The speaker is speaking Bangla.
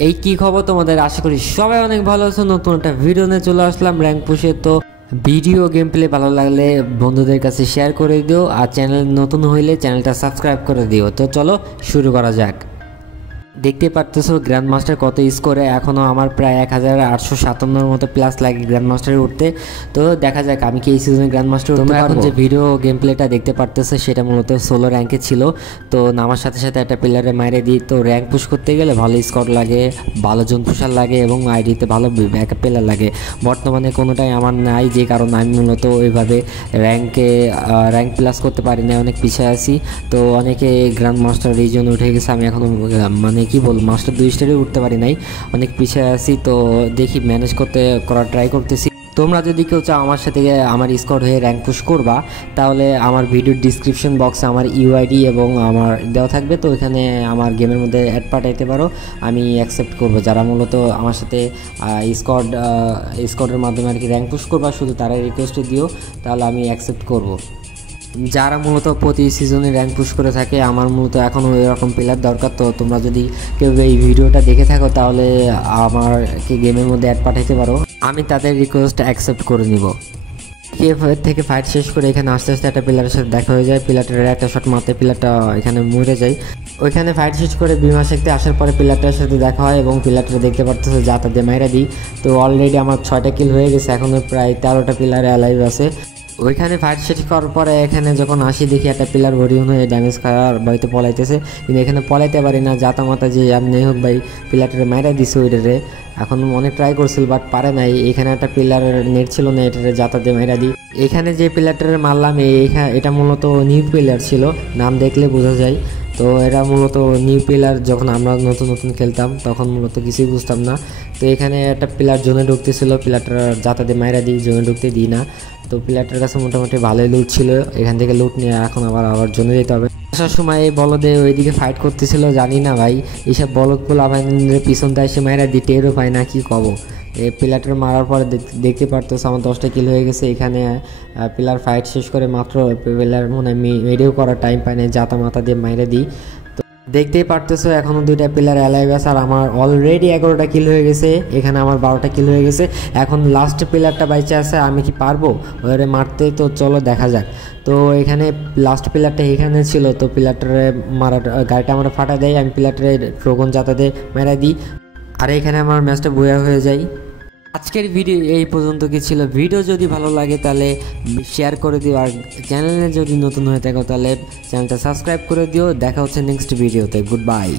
এই কি খবর তোমাদের? আশা করি সবাই অনেক ভালো আছো। নতুন একটা ভিডিও নিয়ে চলে আসলাম র্যাঙ্ক পুশে। তো ভিডিও গেম প্লে ভালো লাগলে বন্ধুদের কাছে শেয়ার করে দিও, আর চ্যানেল নতুন হইলে চ্যানেলটা সাবস্ক্রাইব করে দিও। তো চলো শুরু করা যাক। দেখতে পারতেছো গ্র্যান্ড মাস্টার কত স্কোরে, এখনও আমার প্রায় 1857 মতো প্লাস লাগে গ্র্যান্ড মাস্টারে উঠতে। তো দেখা যাক আমি কি এই সিজনে গ্র্যান্ড মাস্টার উঠতে পারবো। এখন যে ভিডিও গেম প্লেটা দেখতে পারতেছো সেটা মূলত সোলো র্যাঙ্কে ছিল। তো নামার সাথে সাথে একটা প্লেয়ারে মাইরে দিই। তো র্যাঙ্ক পুশ করতে গেলে ভালো স্কোর লাগে, ভালো জোন পুশার লাগে এবং আইডিতে ভালো ব্যাকআপ প্লেয়ার লাগে। বর্তমানে কোনোটাই আমার নাই, যে কারণ আমি মূলত ওইভাবে র্যাঙ্ক প্লাস করতে পারি না, অনেক পিছিয়ে আছি। তো অনেকে গ্র্যান্ড মাস্টার রিজন উঠে গেছে, আমি এখনও মানে কি বলবো মাস্টার 2 স্টারে উঠতে পারি নাই, অনেক পিছিয়ে আছি। তো দেখি ম্যানেজ করার ট্রাই করতেছি। তোমরা যদি কেউ চাও আমার সাথে আমার স্কোর হয়ে র্যাঙ্ক পুশ করবা, তাহলে আমার ভিডিওর ডিসক্রিপশন বক্সে আমার ইউআইডি এবং আমার দেওয়া থাকবে। তো এখানে আমার গেমের মধ্যে অ্যাড পাঠাইতে পারো, আমি অ্যাকসেপ্ট করব। যারা মূলত আমার সাথে স্কোরের মাধ্যমে আর কি র্যাঙ্ক পুশ করবা, শুধু তারা রিকোয়েস্ট দিও, তাহলে আমি অ্যাকসেপ্ট করব। যারা মূলত প্রতি সিজনে র্যাঙ্ক পুশ করে থাকে, আমার মূলত এখনও এরকম প্লেয়ার দরকার। তো তোমরা যদি কেউ এই ভিডিওটা দেখে থাকো, তাহলে আমাকে গেমের মধ্যে অ্যাড পাঠাইতে পারো, আমি তাদের রিকোয়েস্ট অ্যাকসেপ্ট করে নিব। কেএফ থেকে ফাইট শেষ করে এখানে আস্তে আস্তে একটা প্লেয়ারের সাথে দেখা হয়ে যায়। প্লেয়ারটার একটা শট মারতে প্লেয়ারটা এখানে মরে যায়। ওইখানে ফাইট শেষ করে বিমা শেখতে আসার পরে প্লেয়ারটার সাথে দেখা হয় এবং প্লেয়ারটা দেখতে পারতেছে যা তাদের মাইরা দিই। তো অলরেডি আমার 6টা কিল হয়ে গেছে, এখনও প্রায় 13টা প্লেয়ার অ্যালাইভ আছে। ওইখানে ফাইট শেষ করার পরে এখানে যখন আসি দেখি একটা প্লেয়ার ভরিউন হয়ে ড্যামেজ খাওয়ার বাড়িতে পলাইতেছে, কিন্তু এখানে পলাইতে পারি না। জাতা মাতা যে আপনি হোক ভাই প্লেয়ারটারে মাইরা দিছে ওইটারে। এখন অনেক ট্রাই করছিল বাট পারে নাই। এখানে একটা প্লেয়ারের নেট ছিল না, এটারে জাতা দিয়ে মাইরা দিই। এখানে যে প্লেয়ারটারে মারলাম এটা মূলত নিউ প্লেয়ার ছিল, নাম দেখলে বোঝা যায়। তো এরা মূলত নিউ প্লেয়ার, যখন আমরা নতুন নতুন খেলতাম তখন মূলত কিছুই বুঝতাম না। তো এখানে একটা প্লেয়ার জোনে ঢুকতেছিল, প্লেয়ারটার জাতা দিয়ে মাইরা দিই, জোনে ঢুকতে দিই না। তো প্লেয়ারটার কাছে মোটামুটি ভালোই লুট ছিল, এখান থেকে লুট নিয়ে এখন আবার জোনে যেতে হবে। আসার সময় এই বলদে ওইদিকে ফাইট করতেছিল, জানি না ভাই এইসব বলদ পোলাপাইনের পিছনটা এসে মাইরা দিই, টেরও পায় না কি কব। এই প্লেয়ারটা মারার পরে দেখতে পারতেছে আমার 10টা কিল হয়ে গেছে। এখানে প্লেয়ার ফাইট শেষ করে মাত্র প্লেয়ার মনে হয় মেরেও করার টাইম পায় না, জাতা মাথা দিয়ে মাইরে দিই। দেখতেই পারতেছো এখনও 2টা প্লেয়ার অ্যালাইভ আছে, আর আমার অলরেডি 11টা কিল হয়ে গেছে। এখানে আমার 12টা কিল হয়ে গেছে। এখন লাস্ট প্লেয়ারটা বাইচে আছে, আমি কি পারবো ওরে মারতে? তো চলো দেখা যাক। তো এখানে লাস্ট প্লেয়ারটা এখানে ছিল, তো প্লেয়ারটারে গাড়িটা আমার ফাটা দেয়, আমি প্লেয়ারটারে ট্রোগন জাতাতে মেরা দিই, আর এখানে আমার ম্যাচটা বয়া হয়ে যায়। আজকের ভিডিও এই পর্যন্ত কি ছিল। ভিডিও যদি ভালো লাগে তাহলে শেয়ার করে দিও, আর চ্যানেলে যদি নতুন হয়ে থাকো তাহলে চ্যানেলটা সাবস্ক্রাইব করে দিও। দেখা হচ্ছে নেক্সট ভিডিওতে। Good bye.